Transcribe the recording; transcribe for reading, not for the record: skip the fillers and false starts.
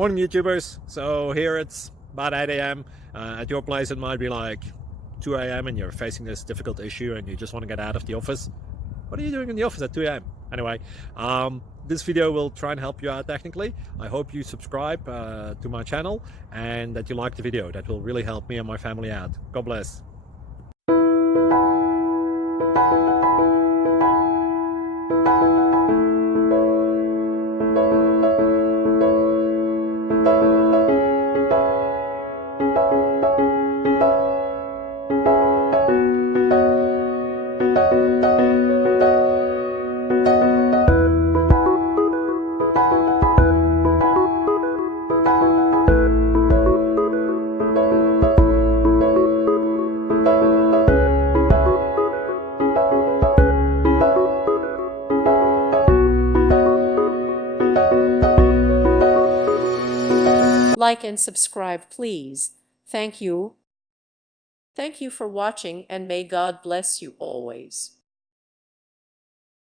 Morning YouTubers. So here it's about 8 a.m. At your place it might be like 2 a.m. and you're facing this difficult issue and you just want to get out of the office. What are you doing in the office at 2 a.m.? Anyway, this video will try and help you out technically. I hope you subscribe to my channel and that you like the video. That will really help me and my family out. God bless. Like and subscribe, please. Thank you. Thank you for watching, and may God bless you always.